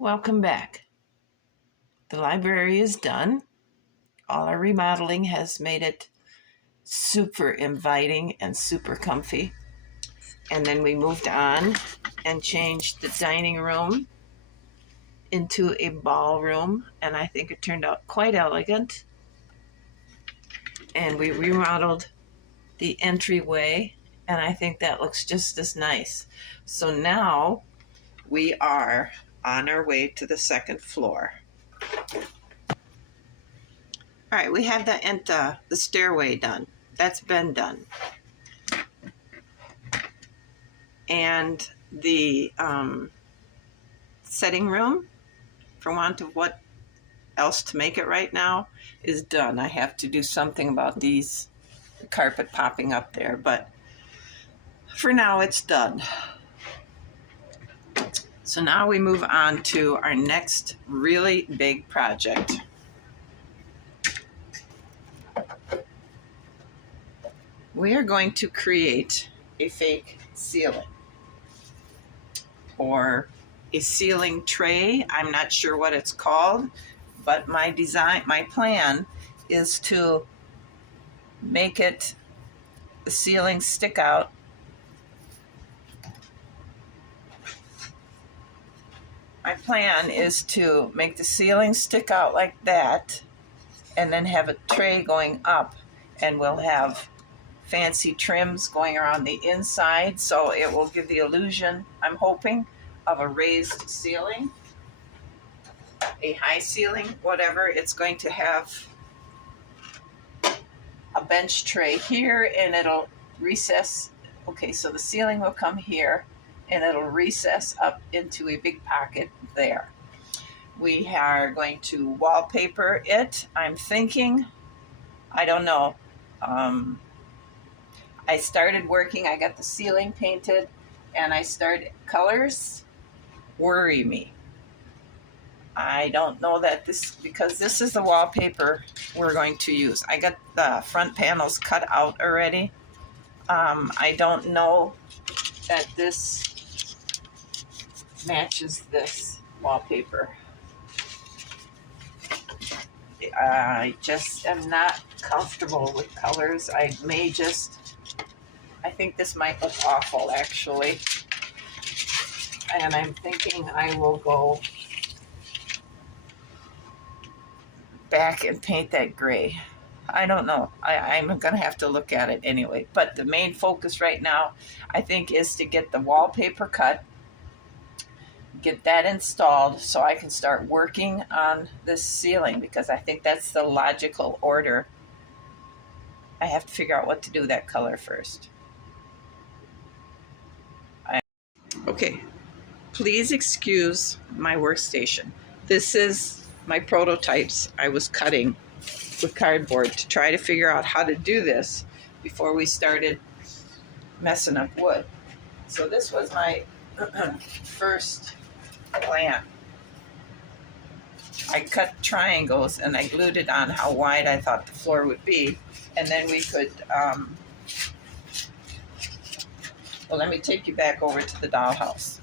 Welcome back. The library is done. All our remodeling has made it super inviting and super comfy. And then we moved on and changed the dining room into a ballroom, and I think it turned out quite elegant. And we remodeled the entryway, and I think that looks just as nice. So now we are on our way to the second floor. All right, we have the stairway done. That's been done. And the setting room, for want of what else to make it right now, is done. I have to do something about the carpet popping up there, but for now it's done. So now we move on to our next really big project. We are going to create a fake ceiling, or a ceiling tray. I'm not sure what it's called, but my plan is to make the ceiling stick out like that, and then have a tray going up, and we'll have fancy trims going around the inside, so it will give the illusion, I'm hoping, of a raised ceiling, a high ceiling, whatever. It's going to have a bench tray here, and it'll recess. Okay, so the ceiling will come here, and it'll recess up into a big pocket there. We are going to wallpaper it, I'm thinking. I don't know. I started working, I got the ceiling painted, and colors worry me. I don't know that because this is the wallpaper we're going to use. I got the front panels cut out already. I don't know that this matches this wallpaper. I just am not comfortable with colors. I think this might look awful, actually. And I'm thinking I will go back and paint that gray. I don't know. I'm going to have to look at it anyway. But the main focus right now, I think, is to get the wallpaper cut, get that installed so I can start working on this ceiling, because I think that's the logical order. I have to figure out what to do with that color first. Okay, please excuse my workstation. This is my prototypes I was cutting with cardboard to try to figure out how to do this before we started messing up wood. So this was my first plan. I cut triangles and I glued it on how wide I thought the floor would be, and then we could well, let me take you back over to the dollhouse.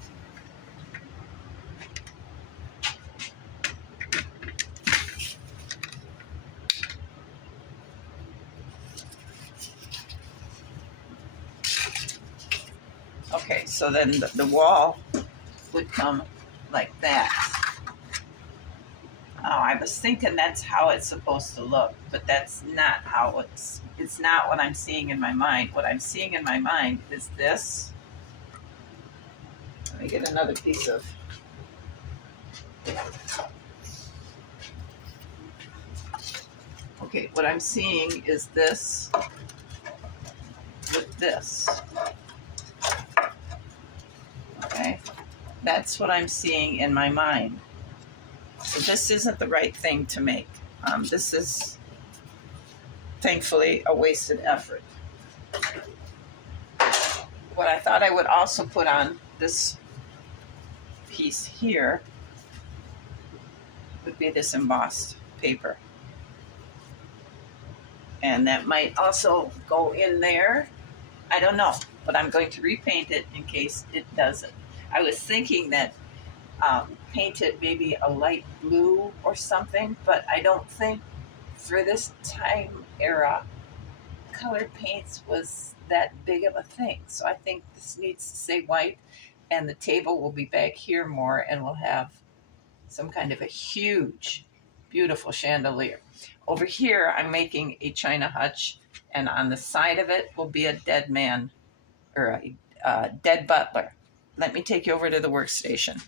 Okay, so then the wall would come like that. Oh, I was thinking that's how it's supposed to look, but that's not how it's not what I'm seeing in my mind. What I'm seeing in my mind is this. Let me get another piece of okay, what I'm seeing is this with this. Okay, that's what I'm seeing in my mind. So this isn't the right thing to make. This is thankfully a wasted effort. What I thought I would also put on this piece here would be this embossed paper. And that might also go in there. I don't know, but I'm going to repaint it in case it doesn't. I was thinking that paint it maybe a light blue or something, but I don't think for this time era colored paints was that big of a thing. So I think this needs to say white, and the table will be back here more, and we'll have some kind of a huge, beautiful chandelier. Over here, I'm making a china hutch, and on the side of it will be a dead man or a dead butler. Let me take you over to the workstation.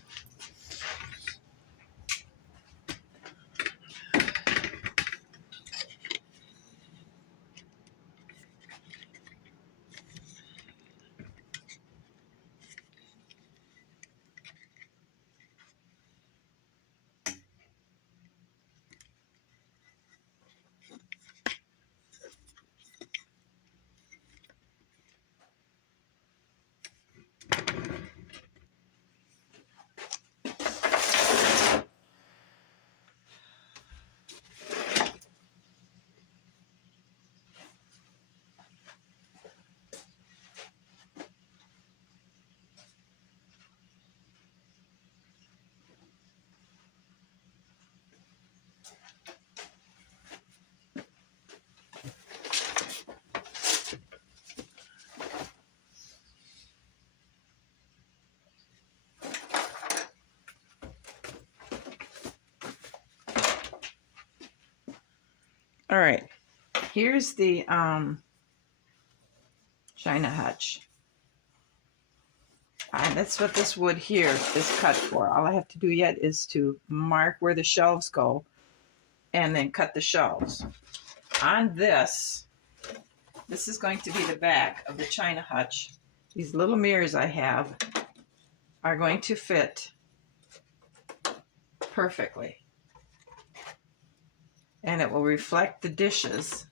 All right, here's the china hutch. That's what this wood here is cut for. All I have to do yet is to mark where the shelves go and then cut the shelves. On this is going to be the back of the china hutch. These little mirrors I have are going to fit perfectly. And it will reflect the dishes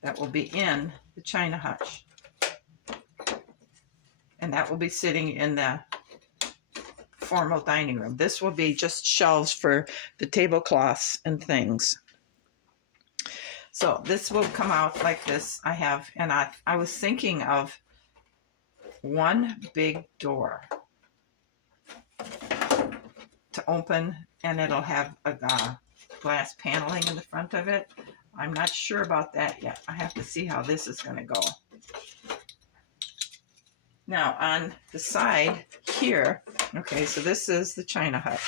that will be in the china hutch. And that will be sitting in the formal dining room. This will be just shelves for the tablecloths and things. So this will come out like this. I was thinking of one big door to open, and it'll have a glass paneling in the front of it. I'm not sure about that yet. I have to see how this is going to go. Now on the side here, okay, so this is the china hut.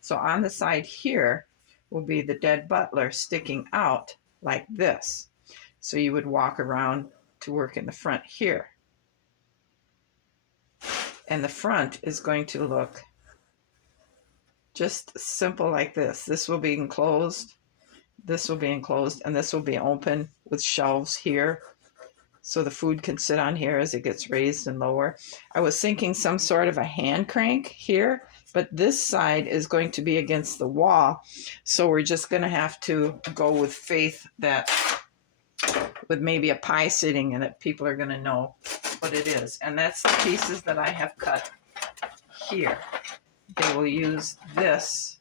So on the side here will be the dead butler sticking out like this. So you would walk around to work in the front here. And the front is going to look just simple like this. This will be enclosed, this will be enclosed, and this will be open with shelves here. So the food can sit on here as it gets raised and lower. I was thinking some sort of a hand crank here, but this side is going to be against the wall. So we're just going to have to go with faith that with maybe a pie sitting in it, people are going to know what it is. And that's the pieces that I have cut here. They will use this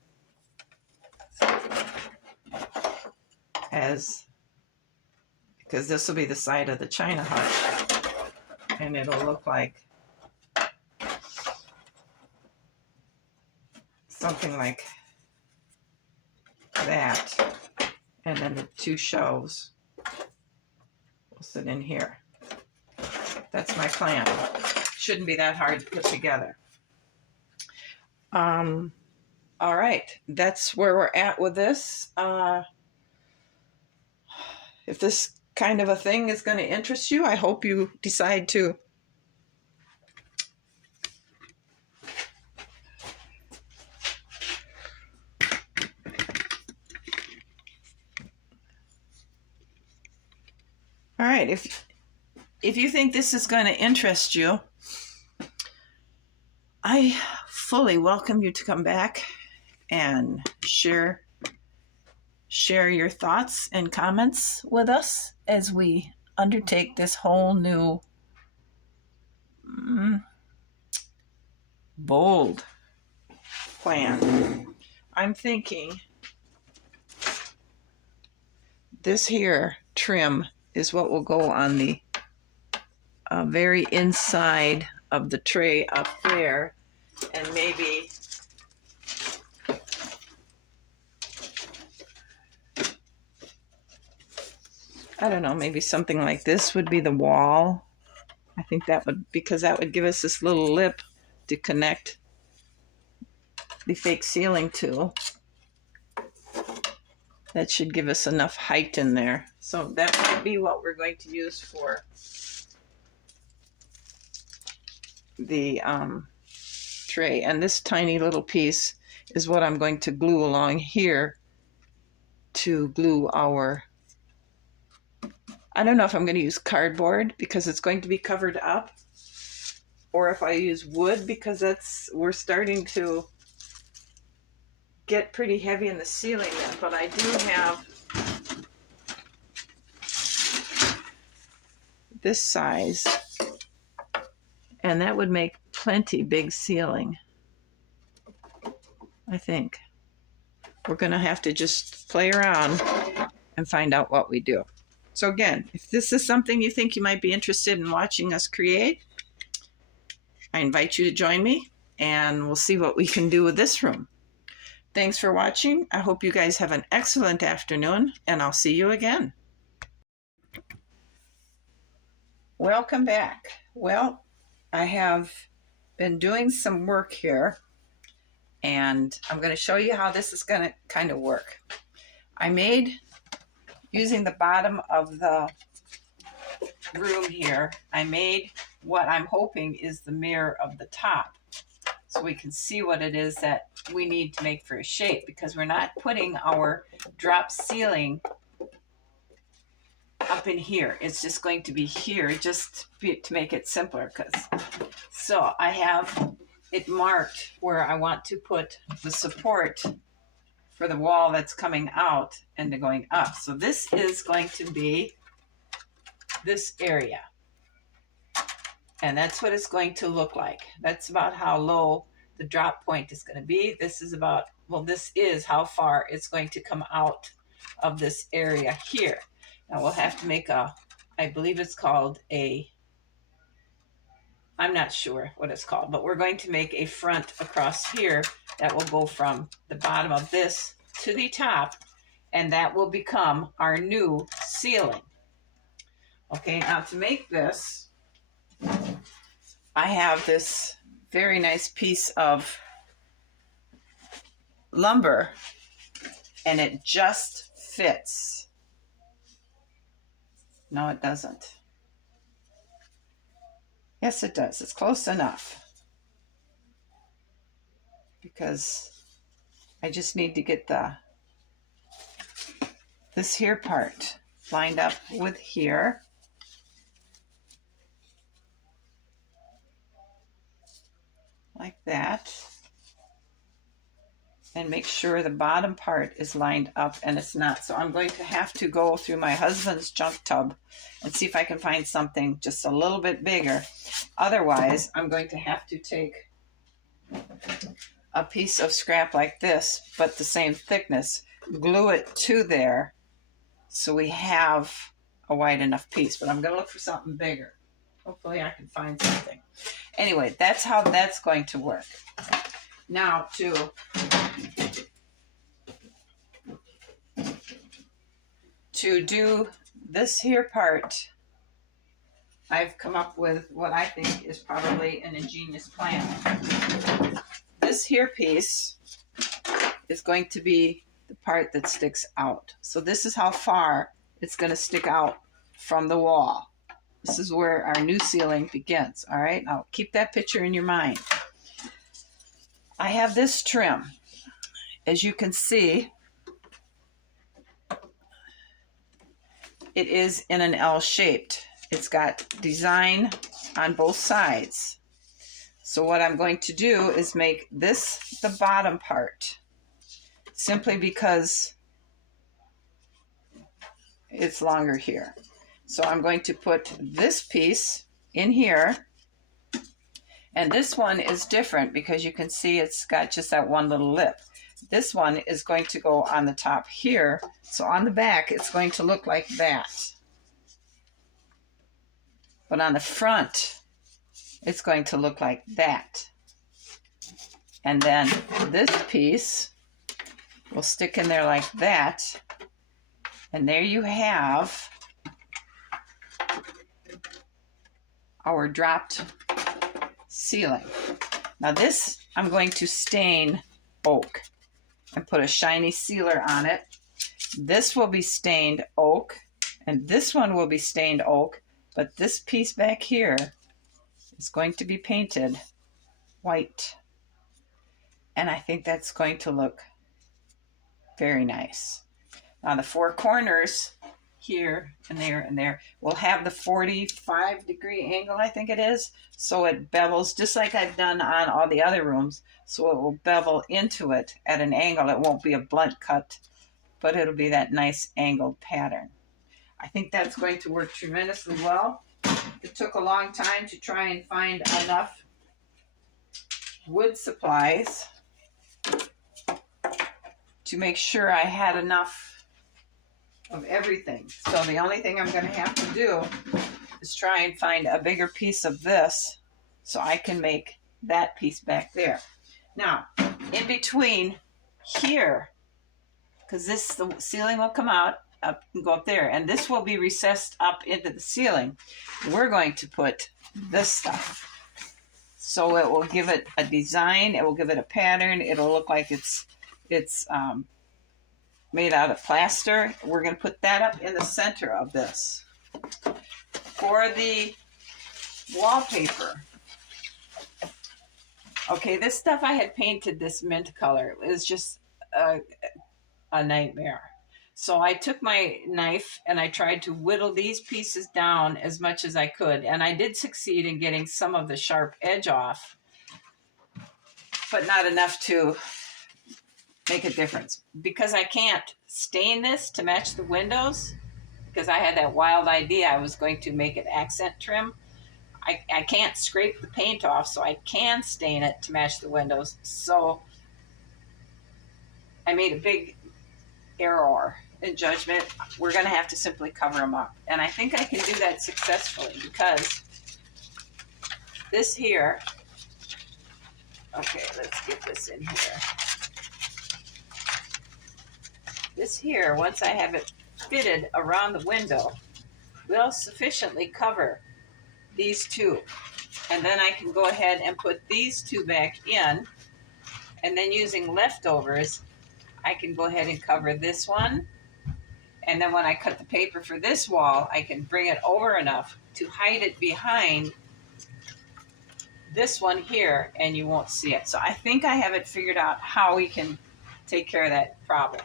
as, because this will be the side of the china hutch, and it'll look like something like that. And then the two shelves will sit in here. That's my plan. Shouldn't be that hard to put together. All right, that's where we're at with this. If this kind of a thing is going to interest you, I hope you decide to all right, if you think this is going to interest you, I fully welcome you to come back and share your thoughts and comments with us as we undertake this whole new bold plan. I'm thinking this here trim is what will go on the very inside of the tray up there, And maybe I don't know, maybe something like this would be the wall. I think that would, because that would give us this little lip to connect the fake ceiling to. That should give us enough height in there. So that might be what we're going to use for the tray. And this tiny little piece is what I'm going to glue along here to glue our, I don't know if I'm going to use cardboard because it's going to be covered up, or if I use wood because we're starting to get pretty heavy in the ceiling then. But I do have this size, and that would make plenty big ceiling, I think. We're going to have to just play around and find out what we do. So again, if this is something you think you might be interested in watching us create, I invite you to join me, and we'll see what we can do with this room. Thanks for watching. I hope you guys have an excellent afternoon, and I'll see you again. Welcome back. Well, I have been doing some work here, and I'm going to show you how this is going to kind of work. I made, using the bottom of the room here, I made what I'm hoping is the mirror of the top, so we can see what it is that we need to make for a shape, because we're not putting our drop ceiling up in here. It's just going to be here, just to make it simpler. So I have it marked where I want to put the support for the wall that's coming out and going up. So this is going to be this area, and that's what it's going to look like. That's about how low the drop point is going to be. This is about, well, this is how far it's going to come out of this area here. Now we'll have to make a, I believe it's called a, I'm not sure what it's called, but we're going to make a front across here that will go from the bottom of this to the top, and that will become our new ceiling. Okay, now to make this, I have this very nice piece of lumber, and it just fits. No, it doesn't. Yes, it does. It's close enough, because I just need to get this here part lined up with here. Like that. And make sure the bottom part is lined up, and it's not. So I'm going to have to go through my husband's junk tub and see if I can find something just a little bit bigger. Otherwise, I'm going to have to take a piece of scrap like this, but the same thickness, glue it to there so we have a wide enough piece. But I'm going to look for something bigger. Hopefully I can find something. Anyway, that's how that's going to work. Now to do this here part, I've come up with what I think is probably an ingenious plan. This here piece is going to be the part that sticks out. So this is how far it's going to stick out from the wall. This is where our new ceiling begins. All right, now keep that picture in your mind. I have this trim. As you can see, it is in an L shaped. It's got design on both sides. So what I'm going to do is make this the bottom part, simply because it's longer here. So I'm going to put this piece in here, and this one is different because you can see it's got just that one little lip. This one is going to go on the top here, so on the back it's going to look like that. But on the front, it's going to look like that. And then this piece will stick in there like that. And there you have our dropped ceiling. Now this, I'm going to stain oak and put a shiny sealer on it. This will be stained oak, and this one will be stained oak, but this piece back here is going to be painted white. And I think that's going to look very nice. Now the four corners here and there will have the 45-degree angle, I think it is. So it bevels just like I've done on all the other rooms. So it will bevel into it at an angle. It won't be a blunt cut, but it'll be that nice angled pattern. I think that's going to work tremendously well. It took a long time to try and find enough wood supplies to make sure I had enough of everything. So the only thing I'm going to have to do is try and find a bigger piece of this so I can make that piece back there. Now, in between here, because the ceiling will come out up and go up there, and this will be recessed up into the ceiling, we're going to put this stuff. So it will give it a design, it will give it a pattern, it'll look like it's made out of plaster. We're going to put that up in the center of this. For the wallpaper, okay, this stuff I had painted this mint color. It was just a nightmare. So I took my knife and I tried to whittle these pieces down as much as I could. And I did succeed in getting some of the sharp edge off, but not enough to make a difference. Because I can't stain this to match the windows, because I had that wild idea I was going to make it accent trim. I can't scrape the paint off, so I can stain it to match the windows. So I made a big error in judgment. We're going to have to simply cover them up. And I think I can do that successfully, because this here, okay, let's get this in here. This here, once I have it fitted around the window, will sufficiently cover these two. And then I can go ahead and put these two back in. And then using leftovers, I can go ahead and cover this one. And then when I cut the paper for this wall, I can bring it over enough to hide it behind this one here, and you won't see it. So I think I have it figured out how we can take care of that problem.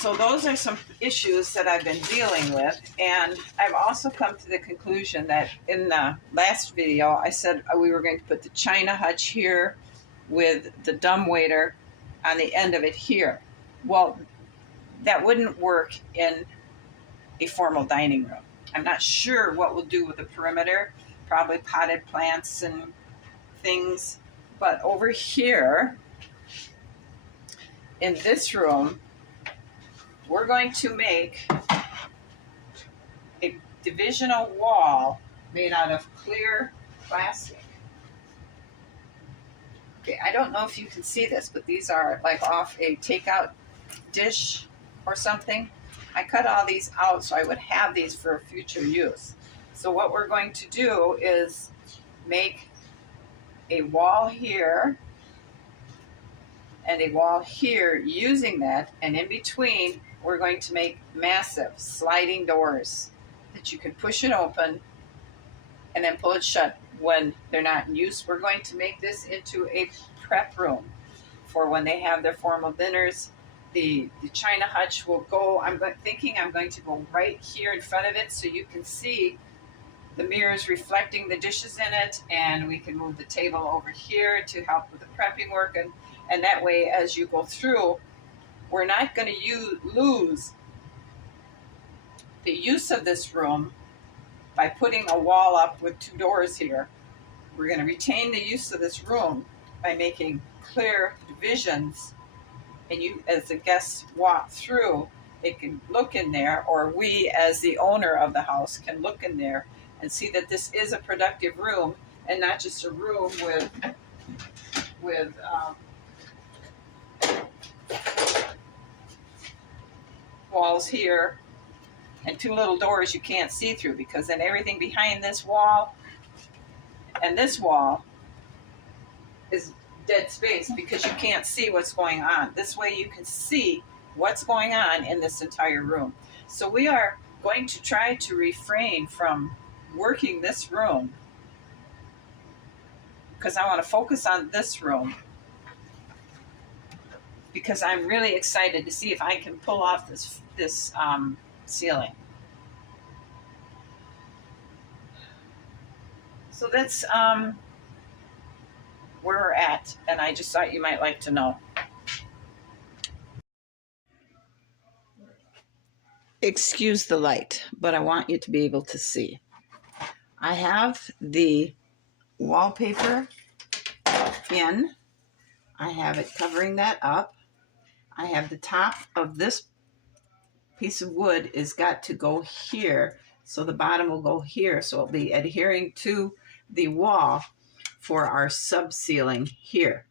So those are some issues that I've been dealing with, and I've also come to the conclusion that in the last video I said we were going to put the china hutch here with the dumbwaiter on the end of it here. Well, that wouldn't work in a formal dining room. I'm not sure what we'll do with the perimeter, probably potted plants and things, but over here in this room, we're going to make a divisional wall made out of clear plastic. Okay, I don't know if you can see this, but these are like off a takeout dish or something. I cut all these out so I would have these for future use. So what we're going to do is make a wall here and a wall here using that, and in between we're going to make massive sliding doors that you can push it open and then pull it shut when they're not in use. We're going to make this into a prep room for when they have their formal dinners. The china hutch will go, thinking I'm going to go right here in front of it so you can see the mirrors reflecting the dishes in it, and we can move the table over here to help with the prepping work, and that way as you go through, we're not going to lose the use of this room by putting a wall up with two doors here. We're going to retain the use of this room by making clear divisions, and you, as the guests walk through, they can look in there, or we as the owner of the house can look in there and see that this is a productive room and not just a room with with walls here and two little doors you can't see through, because then everything behind this wall and this wall is dead space because you can't see what's going on. This way you can see what's going on in this entire room. So we are going to try to refrain from working this room because I want to focus on this room, because I'm really excited to see if I can pull off this ceiling. So that's where we're at, and I just thought you might like to know. Excuse the light, but I want you to be able to see. I have the wallpaper in. I have it covering that up. I have the top of this piece of wood is got to go here, so the bottom will go here, so it'll be adhering to the wall for our sub ceiling here.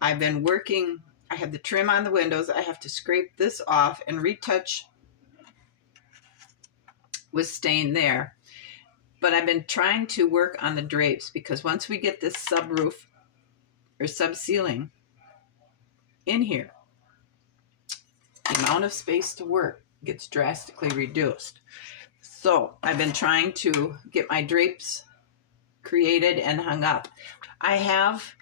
I've been working, I have the trim on the windows. I have to scrape this off and retouch with stain there. But I've been trying to work on the drapes, because once we get this sub roof or sub ceiling in here, the amount of space to work gets drastically reduced. So I've been trying to get my drapes created and hung up. I have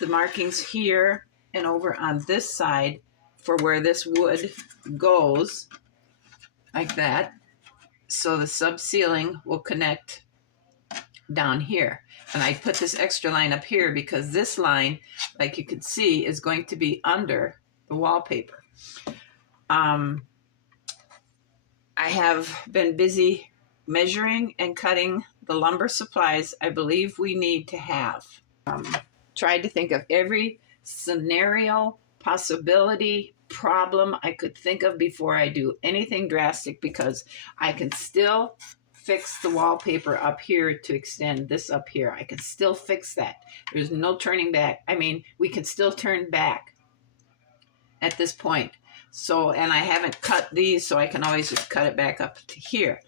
the markings here and over on this side for where this wood goes, like that. So the sub ceiling will connect down here. And I put this extra line up here because this line, like you can see, is going to be under the wallpaper. I have been busy measuring and cutting the lumber supplies I believe we need to have. Tried to think of every scenario, possibility, problem I could think of before I do anything drastic, because I can still fix the wallpaper up here to extend this up here. I can still fix that. There's no turning back. I mean, we can still turn back at this point. So, and I haven't cut these, so I can always just cut it back up to here.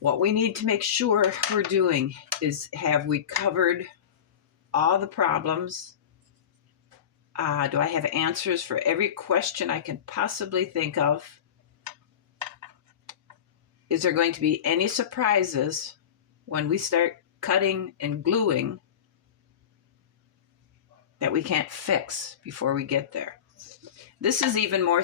What we need to make sure we're doing is, have we covered all the problems? Do I have answers for every question I can possibly think of? Is there going to be any surprises when we start cutting and gluing that we can't fix before we get there? This is even more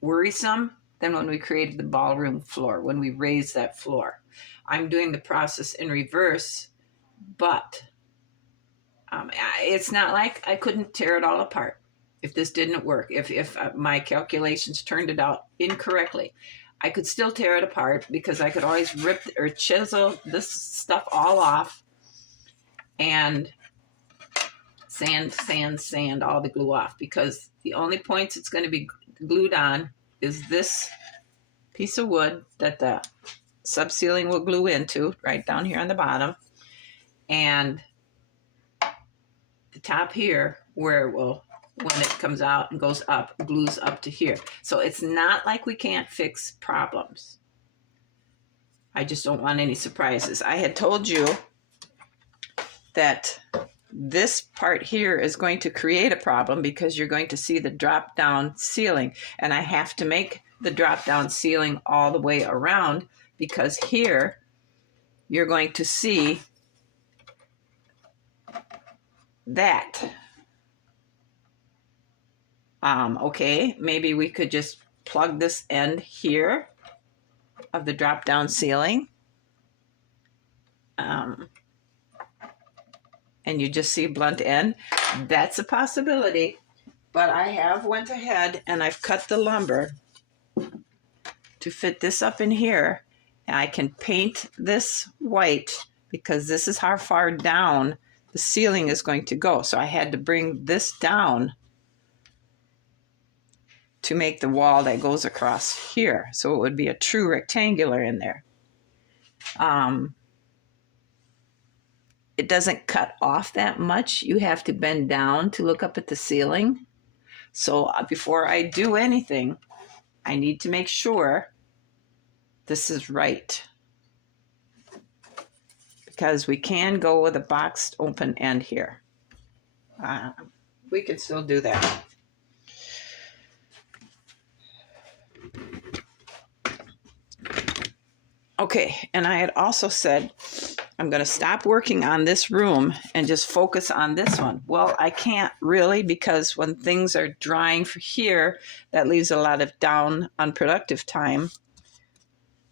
worrisome than when we created the ballroom floor, when we raised that floor. I'm doing the process in reverse, but it's not like I couldn't tear it all apart if this didn't work. If my calculations turned it out incorrectly, I could still tear it apart, because I could always rip or chisel this stuff all off and sand all the glue off, because the only points it's going to be glued on is this piece of wood that the sub ceiling will glue into right down here on the bottom, and the top here where it will, when it comes out and goes up, glues up to here. So it's not like we can't fix problems. I just don't want any surprises. I had told you that this part here is going to create a problem, because you're going to see the drop down ceiling, and I have to make the drop down ceiling all the way around, because here you're going to see that. Okay, maybe we could just plug this end here of the drop down ceiling. And you just see blunt end. That's a possibility, but I have went ahead and I've cut the lumber to fit this up in here, and I can paint this white because this is how far down the ceiling is going to go. So I had to bring this down to make the wall that goes across here, so it would be a true rectangular in there. it doesn't cut off that much. You have to bend down to look up at the ceiling. So before I do anything, I need to make sure this is right. Because we can go with a boxed open end here. We can still do that. Okay, and I had also said I'm going to stop working on this room and just focus on this one. Well, I can't really, because when things are drying for here, that leaves a lot of down unproductive time.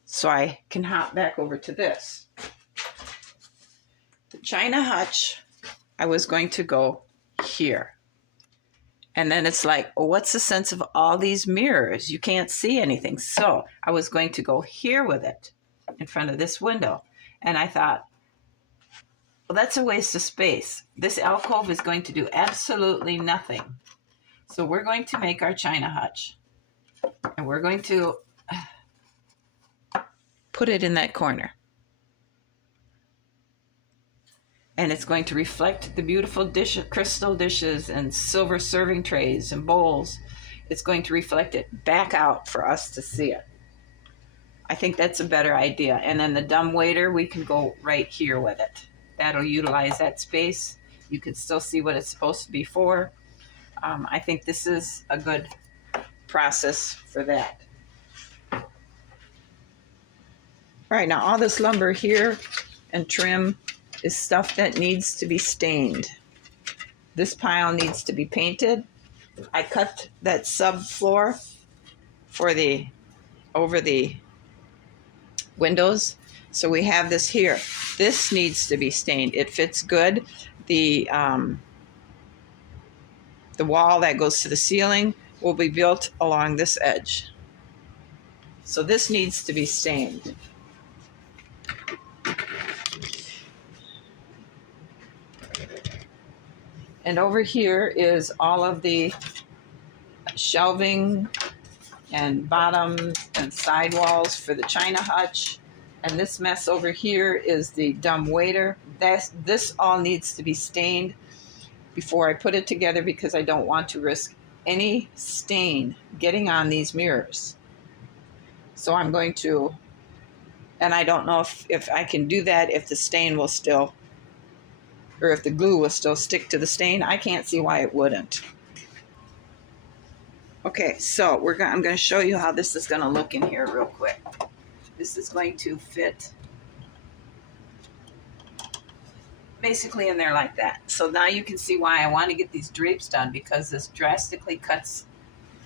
So I can hop back over to this. The China hutch, I was going to go here. And then it's like, well, what's the sense of all these mirrors? You can't see anything. So I was going to go here with it in front of this window. And I thought, well, that's a waste of space. This alcove is going to do absolutely nothing. So we're going to make our China hutch. And we're going to put it in that corner. And it's going to reflect the beautiful crystal dishes and silver serving trays and bowls. It's going to reflect it back out for us to see it. I think that's a better idea. And then the dumbwaiter, we can go right here with it. That'll utilize that space. You can still see what it's supposed to be for. I think this is a good process for that. All right, now all this lumber here and trim is stuff that needs to be stained. This pile needs to be painted. I cut that subfloor for over the windows. So we have this here. This needs to be stained. It fits good. The wall that goes to the ceiling will be built along this edge. So this needs to be stained. And over here is all of the shelving and bottoms and sidewalls for the China hutch. And this mess over here is the dumbwaiter. This all needs to be stained before I put it together, because I don't want to risk any stain getting on these mirrors. So I'm going to, and I don't know if I can do that, if the stain will still, or if the glue will still stick to the stain. I can't see why it wouldn't. Okay, so I'm going to show you how this is going to look in here real quick. This is going to fit basically in there like that. So now you can see why I want to get these drapes done, because this drastically cuts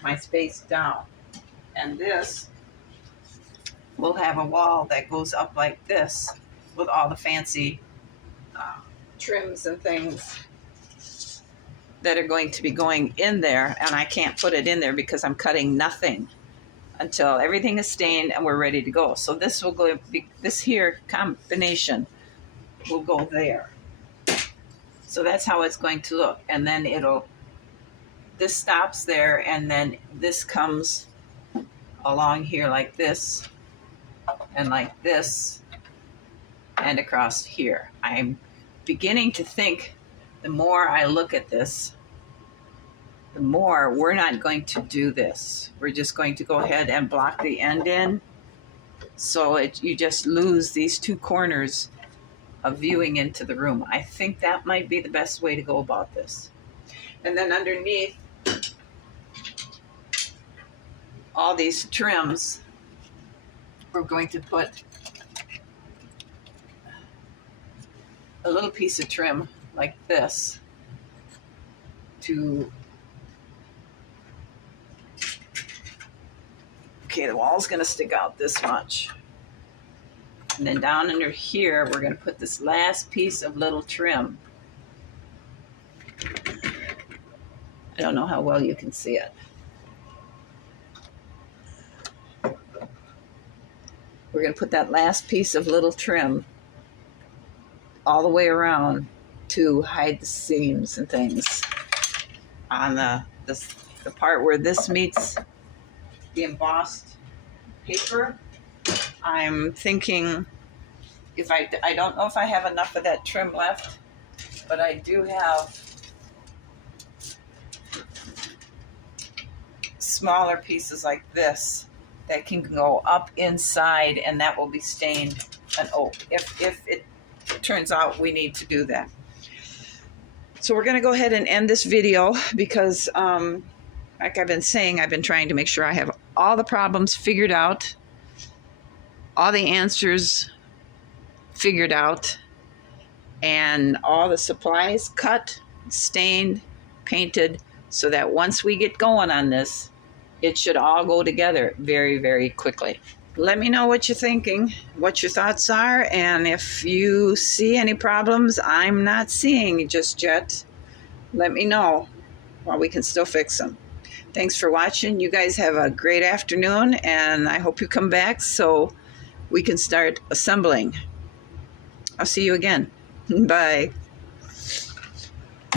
my space down. And this will have a wall that goes up like this with all the fancy trims and things that are going to be going in there, and I can't put it in there because I'm cutting nothing until everything is stained and we're ready to go. So this will go, this here combination will go there. So that's how it's going to look. And then this stops there, and then this comes along here like this and like this and across here. I'm beginning to think, the more I look at this, the more we're not going to do this. We're just going to go ahead and block the end in. So you just lose these two corners of viewing into the room. I think that might be the best way to go about this. And then underneath all these trims, we're going to put a little piece of trim like this to, okay, the wall's going to stick out this much. And then down under here, we're going to put this last piece of little trim. I don't know how well you can see it. We're going to put that last piece of little trim all the way around to hide the seams and things on the part where this meets the embossed paper. I'm thinking if I don't know if I have enough of that trim left, but I do have smaller pieces like this that can go up inside, and that will be stained an oak if it turns out we need to do that. So we're going to go ahead and end this video because like I've been saying, I've been trying to make sure I have all the problems figured out, all the answers figured out, and all the supplies cut, stained, painted, so that once we get going on this, it should all go together very, very quickly. Let me know what you're thinking, what your thoughts are, and if you see any problems I'm not seeing just yet, let me know while we can still fix them. Thanks for watching. You guys have a great afternoon, and I hope you come back so we can start assembling. I'll see you again. Bye.